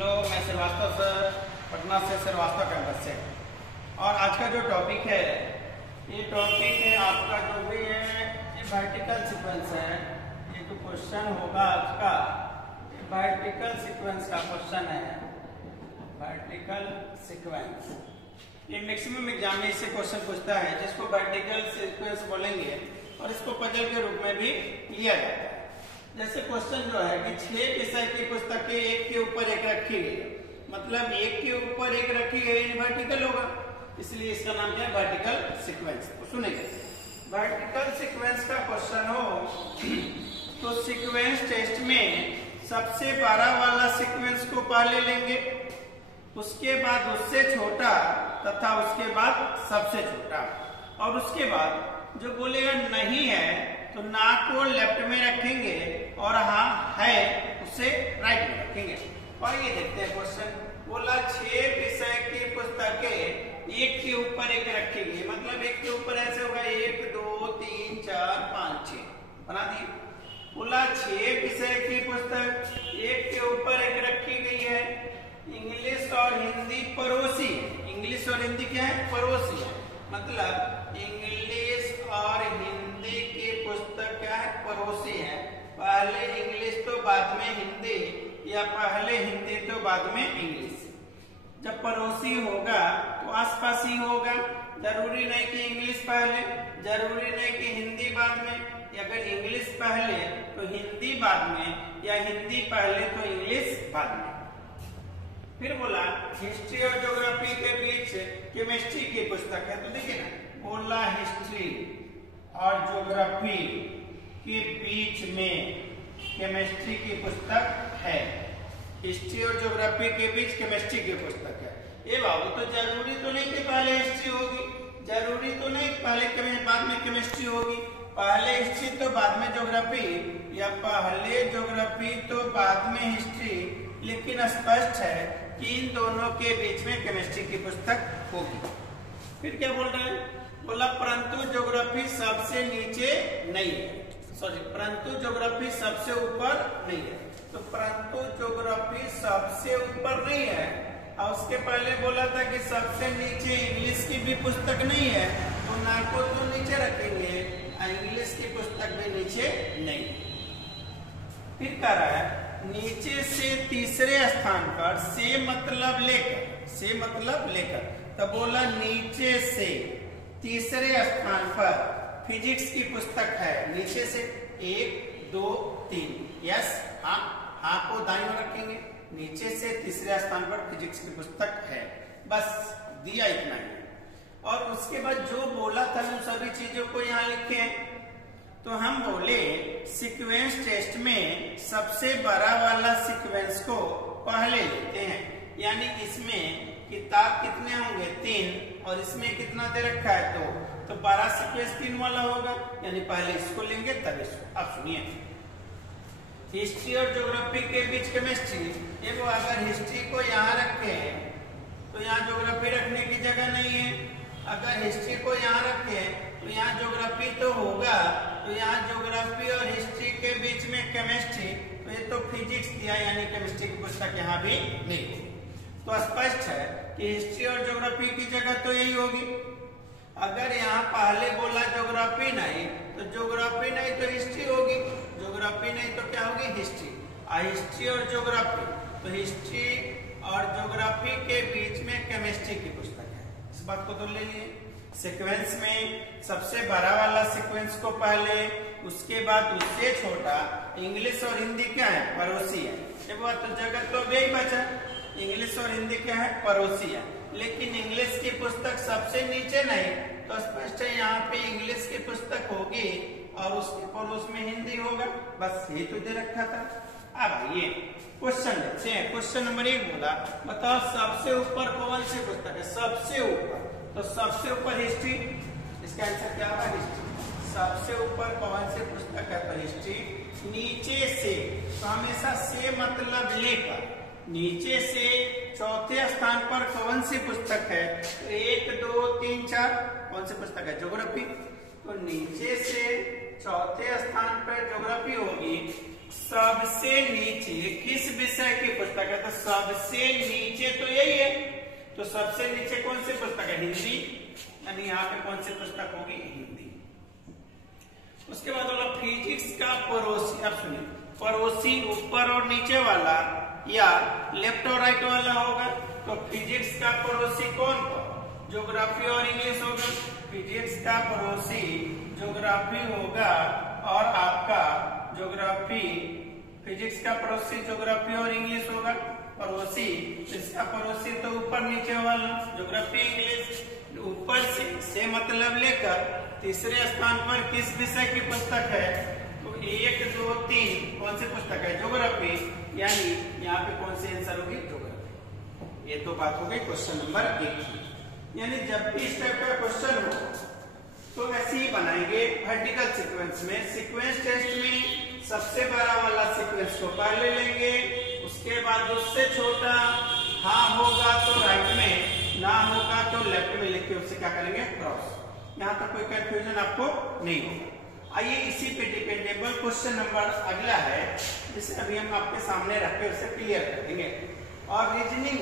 Hello, मैं Srivastava sir, Patna से Srivastava campus से। और आज का जो टॉपिक है, ये टॉपिक है आपका जो भी है ये वर्टिकल सीक्वेंस है। ये जो क्वेश्चन होगा आपका ये वर्टिकल सीक्वेंस का क्वेश्चन है। वर्टिकल सीक्वेंस ये मैक्सिमम एग्जाम में इससे क्वेश्चन पूछता है, जिसको वर्टिकल सीक्वेंस बोलेंगे और इसको पजल के रूप में भी लिया जाता है। जैसे क्वेश्चन जो है कि 6 विषय की पुस्तकें एक के ऊपर एक रखी गई, मतलब एक के ऊपर एक रखी गई वर्टिकल होगा, इसलिए इसका नाम क्या है? Vertical sequence. तो सुनेंगे, वर्टिकल सीक्वेंस का क्वेश्चन हो तो सीक्वेंस टेस्ट में सबसे बड़ा वाला सीक्वेंस को पहले लेंगे, उसके बाद उससे छोटा तथा उसके बाद सबसे छोटा, और उसके बाद जो बोलेगा नहीं है तो ना को लेफ्ट में रखेंगे और हाँ है उसे राइट में रखेंगे। और ये देखते हैं क्वेश्चन बोला 6 विषय की पुस्तकें एक के ऊपर एक रखी गई, मतलब एक के ऊपर ऐसे होगा 1 2 3 4 5 6 बना दी। बोला 6 विषय की पुस्तक एक के ऊपर एक रखी गई है। इंग्लिश और हिंदी पड़ोसी, इंग्लिश और हिंदी क्या है? पड़ोसी है, मतलब इंग्लिश और हिंदी की पुस्तक क्या है? पड़ोसी है। पहले इंग्लिश तो बाद में हिंदी, या पहले हिंदी तो बाद में इंग्लिश। जब पड़ोसी होगा तो आसपास ही होगा, जरूरी नहीं कि इंग्लिश पहले, जरूरी नहीं कि हिंदी बाद में। अगर इंग्लिश पहले तो हिंदी बाद में, या हिंदी पहले तो इंग्लिश बाद में। फिर बोला हिस्ट्री और ज्योग्राफी के बीच केमिस्ट्री की पुस्तक है, तो देखिए ना, बोला हिस्ट्री और ज्योग्राफी के बीच में केमिस्ट्री की पुस्तक है। हिस्ट्री और ज्योग्राफी के बीच केमिस्ट्री की पुस्तक है। ये बाबू तो जरूरी तो नहीं कि पहले हिस्ट्री होगी, जरूरी तो नहीं पहले बाद में केमिस्ट्री होगी, पहले हिस्ट्री तो बाद में ज्योग्राफी, या पहले ज्योग्राफी तो बाद में हिस्ट्री। लेकिन स्पष्ट है कि इन दोनों के बीच में केमिस्ट्री की पुस्तक होगी। फिर क्या बोल रहे हैं? बोला परंतु ज्योग्राफी सबसे नीचे नहीं है, सॉरी, परंतु ज्योग्राफी सबसे ऊपर नहीं है। तो परंतु ज्योग्राफी सबसे ऊपर नहीं है, और उसके पहले बोला था कि सबसे नीचे इंग्लिश की भी पुस्तक नहीं है, तो ना को तो नीचे रखेंगे, इंग्लिश की पुस्तक भी नीचे नहीं। फिर कह रहा है नीचे से तीसरे स्थान पर, से मतलब लेकर, से मतलब लेकर, तो बोला नीचे से तीसरे स्थान पर फिजिक्स की पुस्तक है। नीचे से 1 2 3, यस, हाँ को दाईं ओर रखेंगे, नीचे से तीसरे स्थान पर फिजिक्स की पुस्तक है। बस दिया इतना ही। और उसके बाद जो बोला था उन सभी चीजों को यहाँ लिखे। तो हम बोले सीक्वेंस टेस्ट में सबसे बड़ा वाला सीक्वेंस को पहले लेते हैं, यानी इसमें किताब कितने होंगे? 3, और इसमें कितना दे रखा है? 2, तो बड़ा सीक्वेंस 3 वाला होगा, यानी पहले इसको लेंगे तब इसको। अब सुनिए, हिस्ट्री और ज्योग्राफी के बीच केमिस्ट्री। ये वो अगर हिस्ट्री को यहाँ रखे तो यहाँ ज्योग्राफी रखने की जगह नहीं है, अगर हिस्ट्री को यहाँ रखे तो यहाँ ज्योग्राफी तो होगा, तो यहाँ ज्योग्राफी और हिस्ट्री के बीच में केमिस्ट्री, तो ये तो फिजिक्स दिया, यानी केमिस्ट्री की पुस्तक यहाँ भी नहीं होगी। तो स्पष्ट है कि हिस्ट्री और ज्योग्राफी की जगह तो यही होगी। अगर यहाँ पहले बोला ज्योग्राफी नहीं, तो ज्योग्राफी नहीं तो हिस्ट्री होगी, ज्योग्राफी नहीं तो क्या होगी? हिस्ट्री। हिस्ट्री और ज्योग्राफी, तो हिस्ट्री और ज्योग्राफी के बीच में केमिस्ट्री की पुस्तक है। इस बात को तो ले लिए। सीक्वेंस में सबसे बड़ा वाला सीक्वेंस को पहले, उसके बाद उससे छोटा। इंग्लिश और हिंदी क्या है? पड़ोसी है। ये बात तो जगह तो यही बचा, इंग्लिश और हिंदी क्या है? पड़ोसी है। लेकिन इंग्लिश की पुस्तक सबसे नीचे नहीं, तो स्पष्ट है यहाँ पे इंग्लिश की पुस्तक होगी और उसके पड़ोस में हिंदी होगा। बस ये तो दे रखा था। अब ये क्वेश्चन देखते हैं। क्वेश्चन नंबर 1 बोला बताओ सबसे ऊपर कौन सी पुस्तक है? सबसे ऊपर, तो सबसे ऊपर हिस्ट्री, इसका आंसर क्या होगा? हिस्ट्री। सबसे ऊपर कौन सी पुस्तक है? तो हिस्ट्री। नीचे से, तो हमेशा से मतलब लेकर, नीचे से चौथे स्थान पर कौन सी पुस्तक है? 1 2 3 4, कौन सी पुस्तक है? ज्योग्राफी। तो नीचे से चौथे स्थान पर ज्योग्राफी होगी। सबसे नीचे किस विषय की पुस्तक है? तो तो सबसे नीचे तो यही है, तो सबसे नीचे कौन सी पुस्तक है? हिंदी, यानी यहाँ पे कौन सी पुस्तक होगी? हिंदी। उसके बाद बोला फिजिक्स का पड़ोसी। अब सुनिए, पड़ोसी ऊपर और नीचे वाला या लेफ्ट और राइट वाला होगा। तो फिजिक्स का पड़ोसी कौन? ज्योग्राफी और इंग्लिश होगा। फिजिक्स का पड़ोसी ज्योग्राफी होगा और आपका ज्योग्राफी, फिजिक्स का पड़ोसी ज्योग्राफी और इंग्लिश होगा। पड़ोसी, इसका पड़ोसी तो ऊपर नीचे वाला, ज्योग्राफी इंग्लिश। ऊपर से मतलब लेकर तीसरे स्थान पर किस विषय की पुस्तक है? तो 1, 2, 3 कौन सी पुस्तक है? ज्योग्राफी, यानी यहाँ पे कौन सी आंसर होगी? ज्योग्राफी। ये तो बात हो गई क्वेश्चन नंबर 1 की। यानी जब भी इस टाइप का क्वेश्चन हो तो ऐसे ही बनाएंगे वर्टिकल सीक्वेंस में। सीक्वेंस टेस्ट में सबसे बड़ा वाला सीक्वेंस को पहले लेंगे, उसके बाद उससे छोटा, हाँ होगा तो राइट में, ना होगा तो लेफ्ट में लिख के उससे क्या करेंगे? क्रॉस। यहाँ तक कोई कंफ्यूजन आपको नहीं होगा। आइए इसी पे डिपेंडेबल क्वेश्चन नंबर अगला है, जिसे अभी हम आपके सामने रख के उसे क्लियर कर देंगे। और रीजनिंग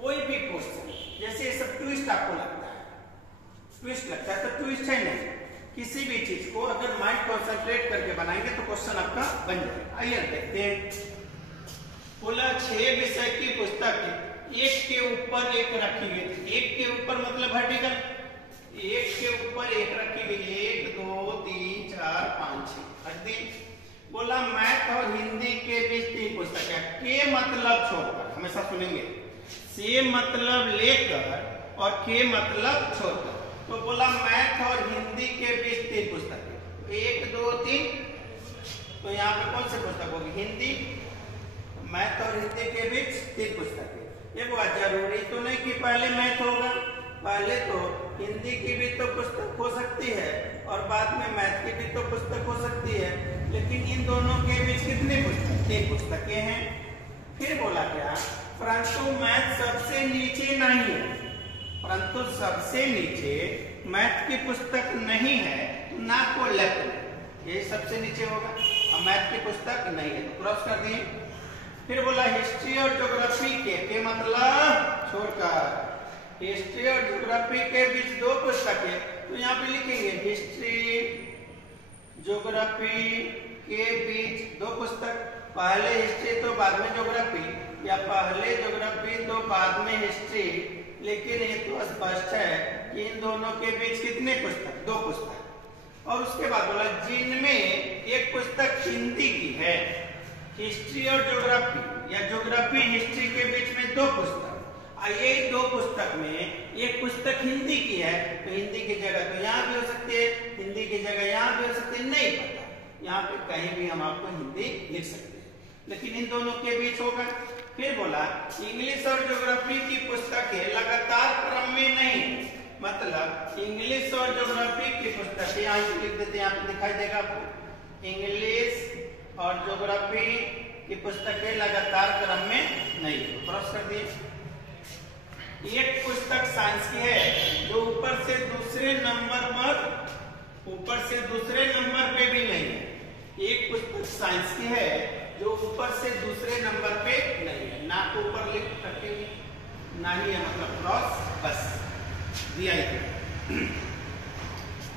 कोई भी क्वेश्चन, जैसे ये सब ट्विस्ट आपको लगता है, ट्विस्ट लगता है तो ट्विस्ट है नहीं, किसी भी चीज को अगर माइंड कॉन्सेंट्रेट करके बनाएंगे तो क्वेश्चन आपका बन जाएगा। आइए देखते हैं। बोला 6 विषय की पुस्तक एक के ऊपर एक रखी गई थी। एक के ऊपर मतलब वर्टिकल, एक के ऊपर एक रखी गई, 1, 2, 3, 4, 5, 6 रख दी। बोला मैथ और हिंदी के बीच 3 पुस्तक है। के मतलब छोड़कर, हमेशा सुनेंगे, से मतलब लेकर और के मतलब छोड़कर। तो बोला मैथ और हिंदी के बीच 3 पुस्तक है, 1, 2, 3। तो यहाँ पे कौन सी पुस्तक होगी? हिंदी। मैथ और हिंदी के बीच 3 पुस्तक है। ये बात जरूरी तो नहीं कि पहले मैथ होगा, पहले तो हिंदी की भी तो पुस्तक हो सकती है और बाद में मैथ की भी तो पुस्तक हो सकती है, लेकिन इन दोनों के बीच कितनी पुस्तक? 3 पुस्तकें हैं। फिर बोला क्या? परंतु मैथ सबसे नीचे नहीं है, परंतु सबसे नीचे मैथ की पुस्तक नहीं है, ना को लेफ्ट में, ये सबसे नीचे होगा। अब मैथ की पुस्तक नहीं है तो क्रॉस कर दिए। फिर बोला हिस्ट्री और ज्योग्राफी के मतलब छोड़कर, हिस्ट्री और ज्योग्राफी के बीच 2 पुस्तक है, तो यहाँ पे लिखेंगे हिस्ट्री ज्योग्राफी के बीच 2 पुस्तक। पहले हिस्ट्री तो बाद में ज्योग्राफी, या पहले ज्योग्राफी तो बाद में हिस्ट्री, लेकिन ये तो स्पष्ट है कि इन दोनों के बीच कितने पुस्तक? 2 पुस्तक। और उसके बाद बोला जिनमें एक पुस्तक हिंदी की है। हिस्ट्री और ज्योग्राफी या ज्योग्राफी हिस्ट्री के बीच में 2 पुस्तक, ये 2 पुस्तक में एक पुस्तक हिंदी की है, तो हिंदी की जगह तो यहाँ भी हो सकती है, हिंदी की जगह यहाँ भी हो सकती है, नहीं पता, यहाँ पे कहीं भी हम आपको हिंदी लिख सकते हैं, लेकिन इन दोनों के बीच होगा। फिर बोला इंग्लिश और ज्योग्राफी की पुस्तकें लगातार क्रम में नहीं, मतलब इंग्लिश और ज्योग्राफी की पुस्तकें यहाँ लिख देते हैं, यहाँ पे दिखाई देगा आपको, इंग्लिश और ज्योग्राफी की पुस्तकें लगातार क्रम में नहीं। क्रॉस कर दिए। एक पुस्तक साइंस की है जो ऊपर से दूसरे नंबर पे भी नहीं है। एक पुस्तक साइंस की है जो ऊपर से दूसरे नंबर पे नहीं है, ना तो ऊपर लिख करके ना ही है, मतलब क्रॉस, बस दिया ही।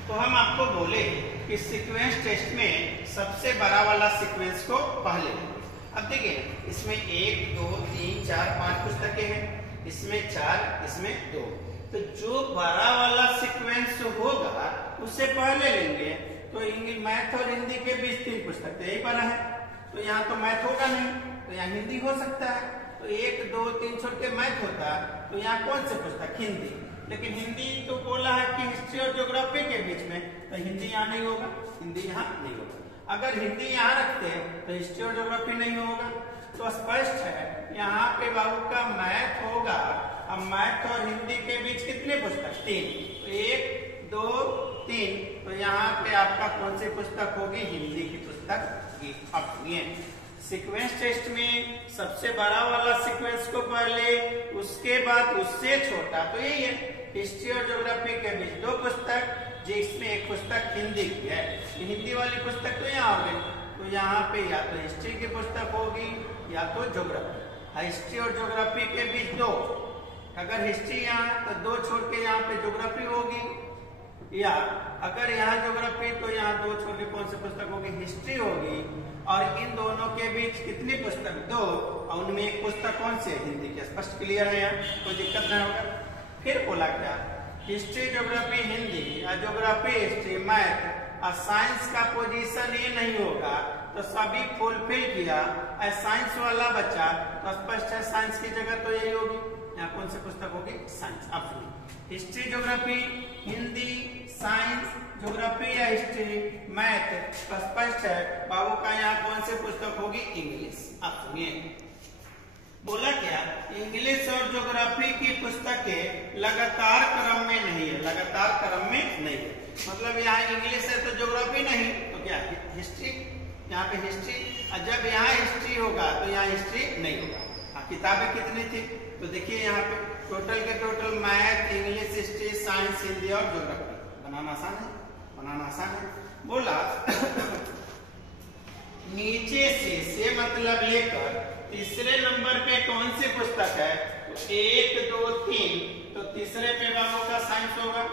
तो हम आपको बोले कि सीक्वेंस टेस्ट में सबसे बड़ा वाला सीक्वेंस को पहले। अब देखिए इसमें 1, 2, 3, 4, 5 पुस्तकें हैं, इसमें 4, इसमें 2, तो जो बड़ा वाला सीक्वेंस होगा उसे पहले लेंगे। तो मैथ और हिंदी के बीच 3 पुस्तक यही पढ़ा है, तो यहाँ तो मैथ होगा नहीं, तो यहाँ हिंदी हो सकता है, तो 1, 2, 3 छोड़ के मैथ होता, तो यहाँ कौन सी पुस्तक? हिंदी। लेकिन हिंदी तो बोला है कि हिस्ट्री और ज्योग्राफी के बीच में, तो हिंदी यहाँ नहीं होगा, हिंदी यहाँ नहीं होगा। अगर हिंदी यहाँ रखते हैं तो हिस्ट्री और ज्योग्राफी नहीं होगा, तो स्पष्ट है यहाँ पे बाबू का मैथ होगा। अब मैथ और हिंदी के बीच कितने पुस्तक? 3, तो 1, 2, 3, तो यहाँ पे आपका कौन सी पुस्तक होगी? हिंदी की पुस्तक की। अब सुनिए सीक्वेंस टेस्ट में सबसे बड़ा वाला सीक्वेंस को पहले, उसके बाद उससे छोटा, तो यही है हिस्ट्री और ज्योग्राफी के बीच 2 पुस्तक, जिसमें एक पुस्तक हिंदी की है। हिंदी वाली पुस्तक तो यहाँ हो गई, तो यहाँ पे या तो हिस्ट्री की पुस्तक होगी या तो ज्योग्राफी। हिस्ट्री और ज्योग्राफी के बीच 2, अगर हिस्ट्री यहाँ तो 2 छोड़ के यहाँ पे ज्योग्राफी होगी, या अगर यहाँ ज्योग्राफी तो यहाँ 2 छोड़ के कौन सी पुस्तक होगी, हिस्ट्री होगी। और इन दोनों के बीच कितनी पुस्तक, 2, और उनमें एक पुस्तक कौन सी है, हिंदी की। स्पष्ट क्लियर है, यहाँ कोई दिक्कत नहीं होगा। फिर बोला क्या, history geography Hindi, geography history math और साइंस का पोजीशन ये नहीं होगा तो सभी फुलफिल किया। साइंस वाला बच्चा तो स्पष्ट है साइंस की जगह तो यही होगी, यहाँ कौन सी पुस्तक होगी, साइंस। आप सुनिए, history geography Hindi, science geography या हिस्ट्री मैथ तो स्पष्ट है बाबू का यहाँ कौन सी पुस्तक होगी, इंग्लिश। आप सुनिए, बोला क्या, इंग्लिश और ज्योग्राफी की पुस्तकें लगातार क्रम में नहीं है, लगातार क्रम में नहीं है। मतलब यहाँ इंग्लिश है तो ज्योग्राफी नहीं, तो क्या हिस्ट्री, यहाँ पे हिस्ट्री। और जब यहाँ हिस्ट्री होगा तो यहाँ हिस्ट्री नहीं होगा। किताबें कितनी थी, तो देखिए यहाँ पे टोटल के total math, English, history, science, Hindi और ज्योग्राफी। बनाना आसान है, बनाना आसान है। बोला नीचे से मतलब लेकर तीसरे नंबर पे कौन सी पुस्तक है, तो 1, 2, 3, तो तीसरे पे बाबू का साइंस होगा।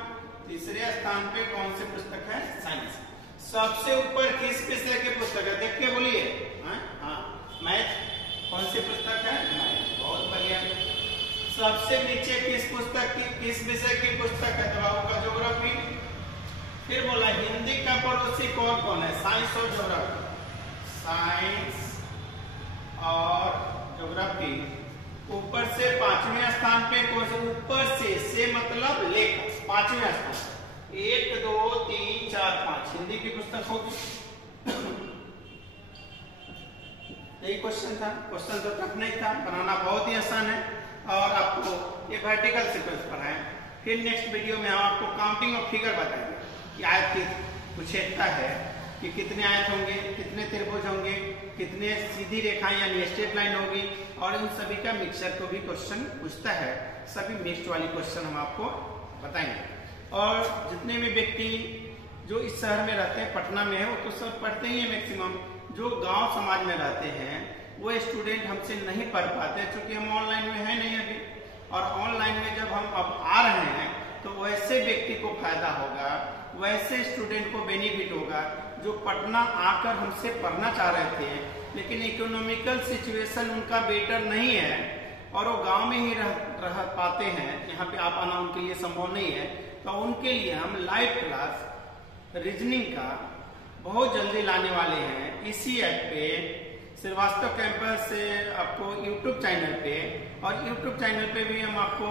तीसरे स्थान पे कौन सी पुस्तक है, साइंस। सबसे ऊपर किस विषय की पुस्तक है, देख के बोलिए। हाँ, मैथ। कौन सी पुस्तक है, मैथ। बहुत बढ़िया। सबसे नीचे किस पुस्तक की, किस विषय की पुस्तक है, तो बाबू का ज्योग्राफी। फिर बोला हिंदी का पड़ोसी कौन कौन है, साइंस और ज्योग्राफी। साइंस और ज्योग्राफी। ऊपर से 5वें स्थान पे कौन से, ऊपर से मतलब लेकर 5वें स्थान, 1, 2, 3, 4, 5 हिंदी की पुस्तक होगी। यही क्वेश्चन था, क्वेश्चन तो टफ नहीं था, बनाना बहुत ही आसान है। और आपको ये वर्टिकल सीक्वेंस पढ़ाएं। फिर नेक्स्ट वीडियो में हम आपको काउंटिंग ऑफ फिगर बताएंगे कि आयत की कुछ एकता है कि कितने आयत होंगे, कितने त्रिभुज होंगे, कितने सीधी रेखाएं यानी स्ट्रेट लाइन होगी, और इन सभी का मिक्सचर को भी क्वेश्चन पूछता है। सभी मिक्स्ड वाली क्वेश्चन हम आपको बताएंगे। और जितने भी व्यक्ति जो इस शहर में रहते हैं, पटना में है, वो तो सब पढ़ते ही है मैक्सिमम। जो गांव समाज में रहते हैं वो स्टूडेंट हमसे नहीं पढ़ पाते, क्योंकि हम ऑनलाइन में है नहीं अभी। और ऑनलाइन में जब हम अब आ रहे हैं तो वैसे व्यक्ति को फायदा होगा, वैसे स्टूडेंट को बेनिफिट होगा जो पटना आकर हमसे पढ़ना चाह रहे थे, लेकिन इकोनॉमिकल सिचुएशन उनका बेटर नहीं है और वो गांव में ही रह पाते हैं, यहाँ पे आ पाना उनके लिए संभव नहीं है। तो उनके लिए हम लाइव क्लास रीजनिंग का बहुत जल्दी लाने वाले हैं इसी ऐप पे, श्रीवास्तव कैंपस से आपको यूट्यूब चैनल पे, और यूट्यूब चैनल पे भी हम आपको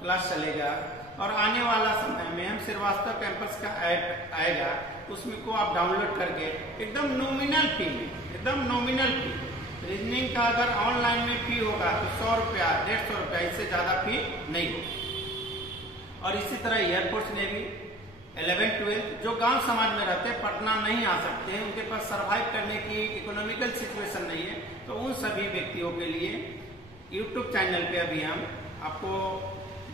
क्लास चलेगा। और आने वाला समय में हम श्रीवास्तव कैंपस का ऐप आएगा, उसमें को आप डाउनलोड करके एकदम नॉमिनल फी में, एकदम नॉमिनल फी, रीजनिंग का अगर ऑनलाइन में फी होगा तो 100 रुपया, 150 रुपया, इससे ज्यादा फी नहीं होगी। और इसी तरह एयरफोर्स ने भी 11th 12th जो गांव समाज में रहते हैं, पटना नहीं आ सकते हैं, उनके पास सरवाइव करने की इकोनॉमिकल सिचुएशन नहीं है, तो उन सभी व्यक्तियों के लिए यूट्यूब चैनल पे अभी हम आपको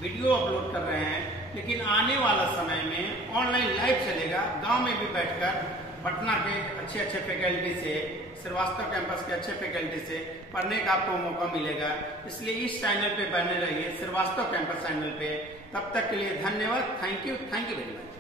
वीडियो अपलोड कर रहे हैं। लेकिन आने वाला समय में ऑनलाइन लाइव चलेगा, गांव में भी बैठकर पटना के अच्छे फैकल्टी से, श्रीवास्तव कैंपस के अच्छे फैकल्टी से पढ़ने का आपको मौका मिलेगा। इसलिए इस चैनल पे बने रहिए, श्रीवास्तव कैंपस चैनल पे। तब तक के लिए धन्यवाद। Thank you very much.